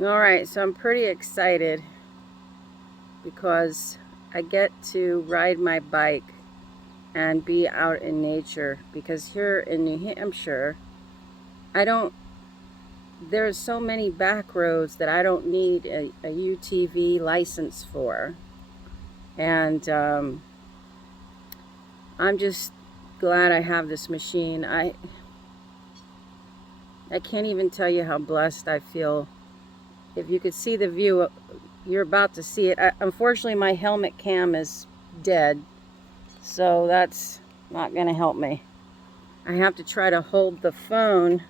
All right, so I'm pretty excited because I get to ride my bike and be out in nature, because here in New Hampshire, there's so many back roads that I don't need a UTV license for. And I'm just glad I have this machine. I can't even tell you how blessed I feel. If you could see the view, you're about to see it. Unfortunately, my helmet cam is dead, so that's not going to help me. I have to try to hold the phone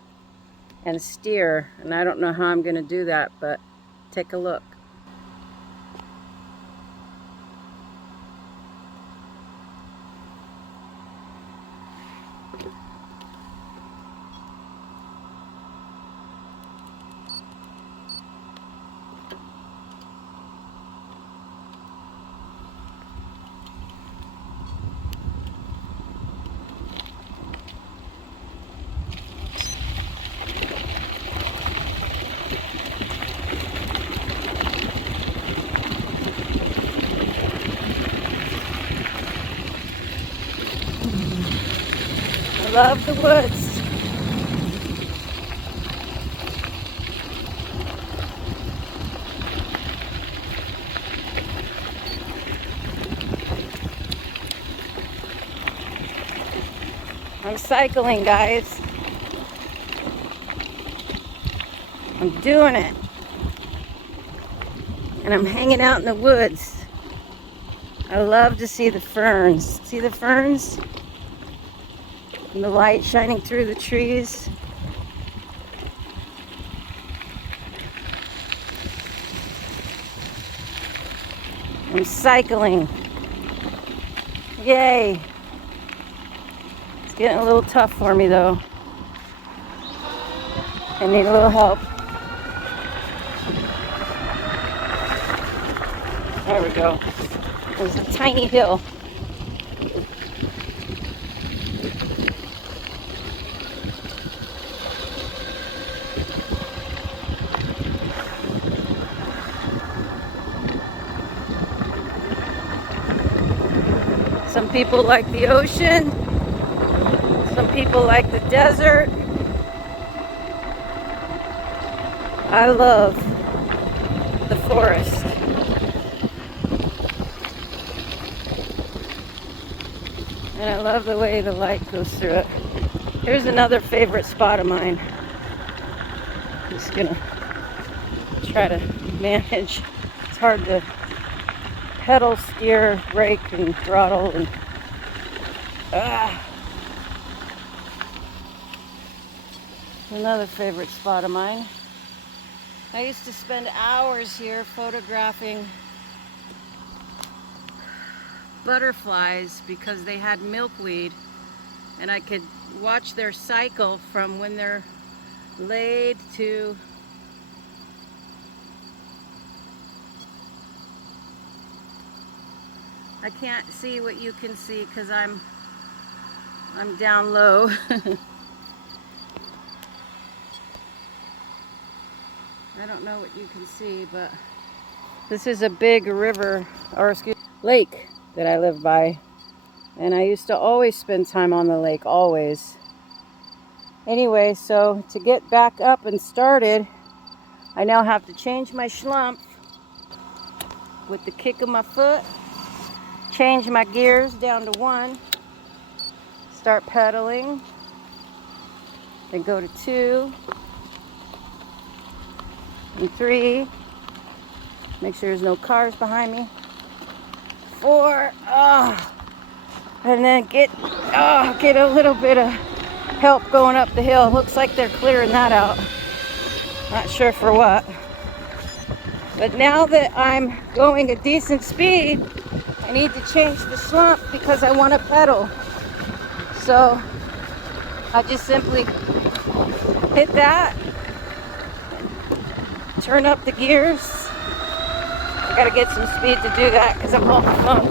and steer, and I don't know how I'm going to do that, but take a look. I love the woods. I'm cycling, guys. I'm doing it. And I'm hanging out in the woods. I love to see the ferns. See the ferns? And the light shining through the trees. I'm cycling. Yay. It's getting a little tough for me though. I need a little help. There we go. There's a tiny hill. Some people like the ocean. Some people like the desert. I love the forest. And I love the way the light goes through it. Here's another favorite spot of mine. Just gonna try to manage. It's hard to pedal, steer, brake, and throttle, and another favorite spot of mine. I used to spend hours here photographing butterflies because they had milkweed, and I could watch their cycle from when they're laid to I can't see what you can see because I'm down low. I don't know what you can see, but this is a big river, or excuse me, lake that I live by. And I used to always spend time on the lake, always. Anyway, so to get back up and started, I now have to change my schlump with the kick of my foot, change my gears down to 1, start pedaling, then go to 2 and 3, make sure there's no cars behind me, 4, and then get a little bit of help going up the hill. Looks like they're clearing that out. Not sure for what. But now that I'm going a decent speed, I need to change the slump because I want to pedal. So I just simply hit that, turn up the gears. I gotta get some speed to do that because I'm holding the phone.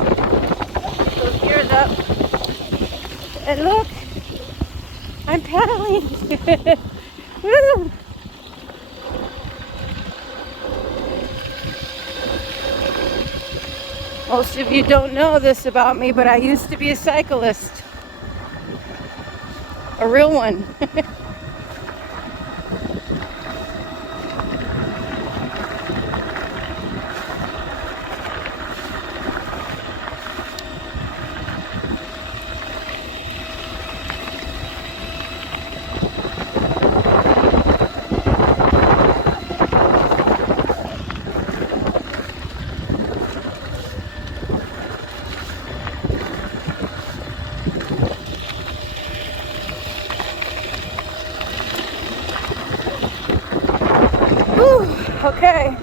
Those gears up. And look, I'm pedaling. Woo! Most of you don't know this about me, but I used to be a cyclist. A real one. Okay,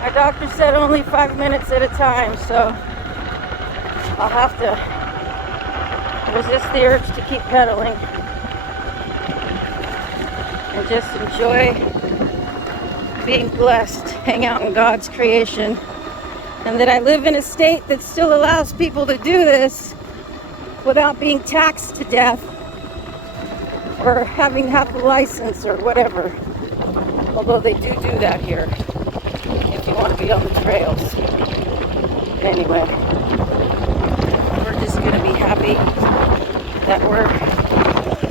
our doctor said only 5 minutes at a time, so I'll have to resist the urge to keep pedaling and just enjoy being blessed, hang out in God's creation, and that I live in a state that still allows people to do this without being taxed to death or having to have a license or whatever. Although they do that here, if you want to be on the trails. Anyway, we're just going to be happy that we're...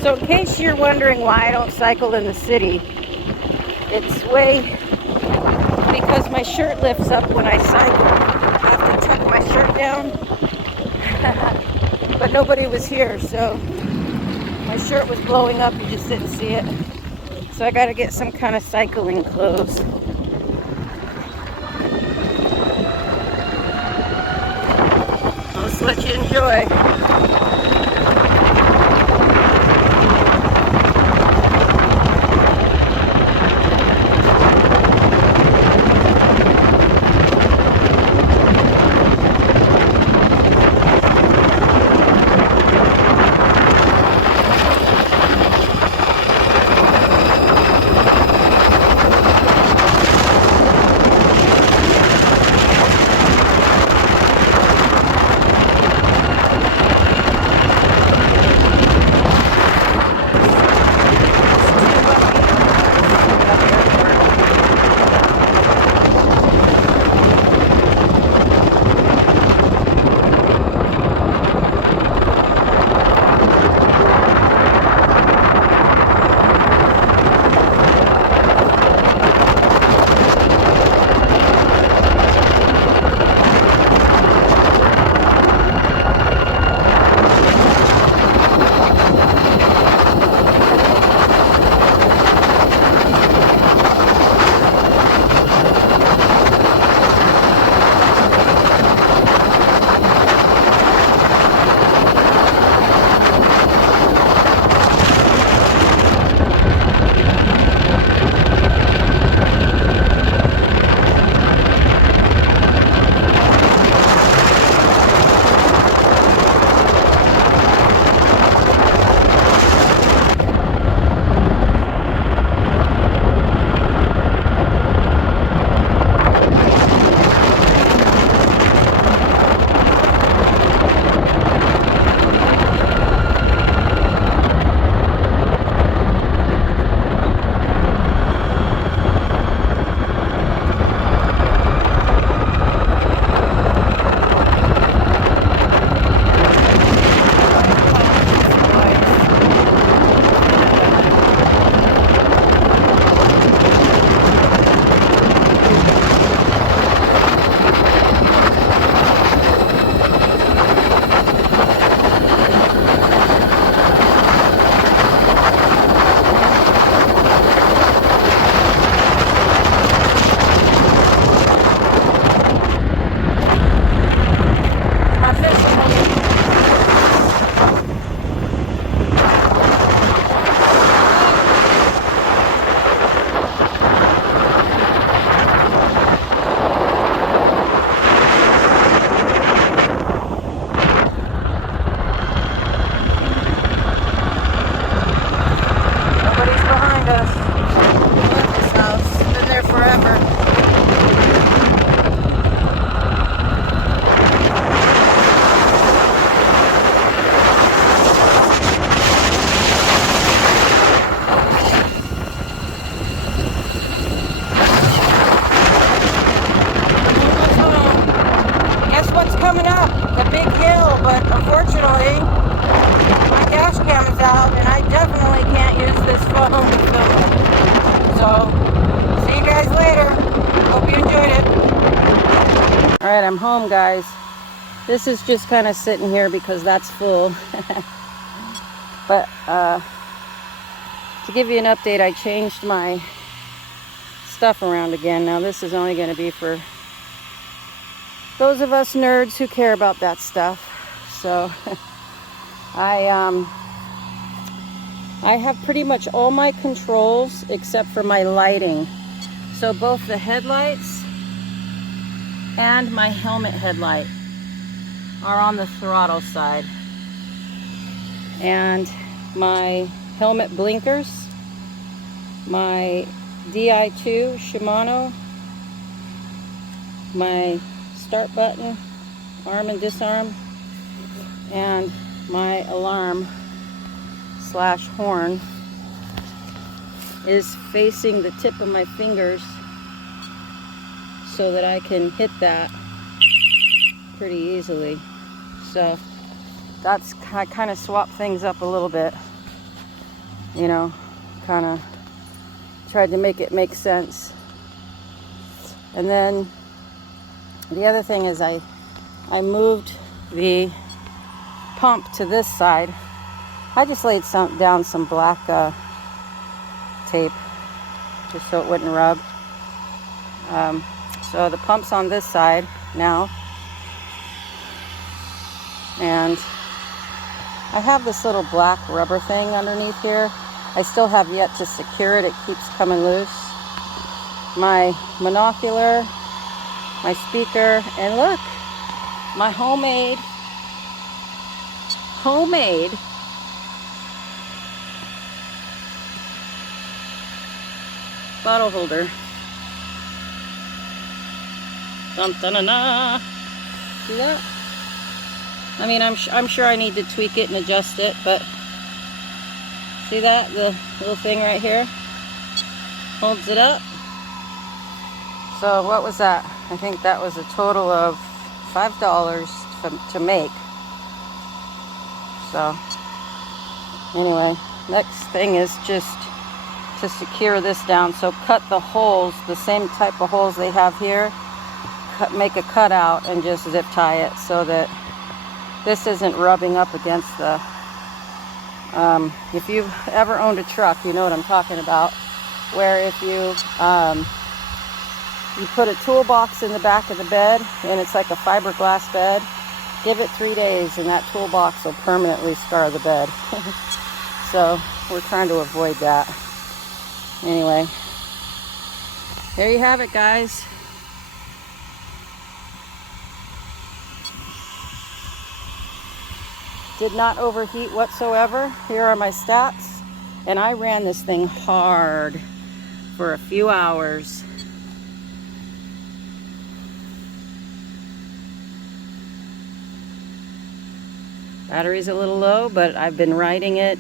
So in case you're wondering why I don't cycle in the city, it's because my shirt lifts up when I cycle. I have to tuck my shirt down. But nobody was here, so my shirt was blowing up, you just didn't see it. So I gotta get some kind of cycling clothes. I'll just let you enjoy. Alright, I'm home, guys. This is just kind of sitting here because that's full. But to give you an update, I changed my stuff around again. Now this is only going to be for those of us nerds who care about that stuff. So I have pretty much all my controls except for my lighting. So both the headlights and my helmet headlight are on the throttle side. And my helmet blinkers, my DI2 Shimano, my start button, arm and disarm, and my alarm / horn is facing the tip of my fingers so that I can hit that pretty easily. So that's, I kind of swap things up a little bit, you know, kind of tried to make it make sense. And then the other thing is I moved the pump to this side. I just laid down some black tape just so it wouldn't rub. So the pump's on this side now. And I have this little black rubber thing underneath here. I still have yet to secure it. It keeps coming loose. My monocular, my speaker, and look, my homemade bottle holder. Dun, dun, dun, dun. See that? I mean, I'm sure I need to tweak it and adjust it, but see that? The little thing right here holds it up. So what was that? I think that was a total of $5 to make. So anyway, next thing is just to secure this down. So cut the holes, the same type of holes they have here. Make a cutout and just zip tie it so that this isn't rubbing up against the, if you've ever owned a truck, you know what I'm talking about, where if you you put a toolbox in the back of the bed and it's like a fiberglass bed, give it 3 days and that toolbox will permanently scar the bed. So we're trying to avoid that. Anyway, there you have it, guys. Did not overheat whatsoever. Here are my stats. And I ran this thing hard for a few hours. Battery's a little low, but I've been riding it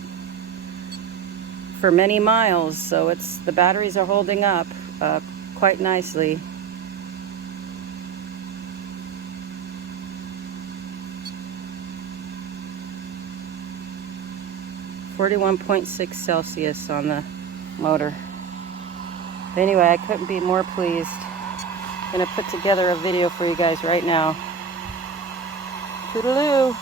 for many miles, so the batteries are holding up quite nicely. .6 Celsius on the motor. But anyway, I couldn't be more pleased. I'm gonna put together a video for you guys right now. Toodaloo!